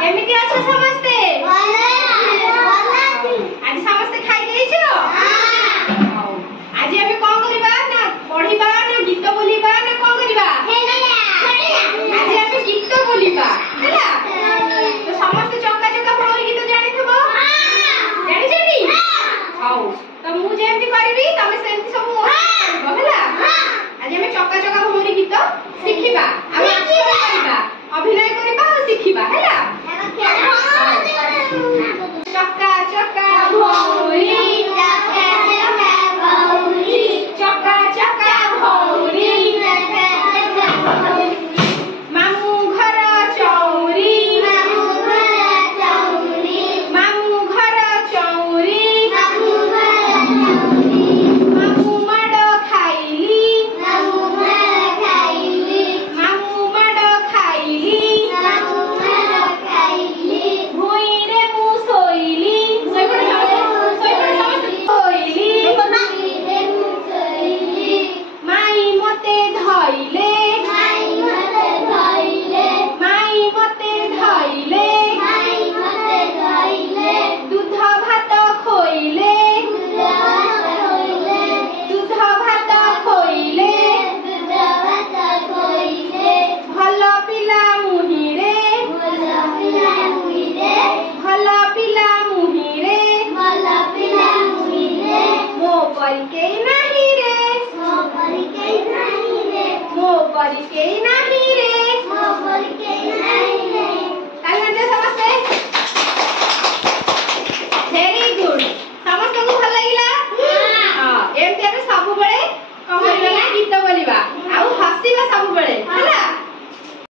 केमिति अछ समस्ते आज समस्ते खाई देइछो आज हम कोन करबा ना पढिबा ना गीत बोलिबा ना कोन करबा आज हम गीत बोलिबा हैला तो समस्ते चक्का चक्का भौरी गीत जानि थबो जानि छथि हाउ तो मु जेमति करबी तमे सेमति सब मोर करबो हैला आज हम चक्का चक्का भौरी गीत सिखिबा।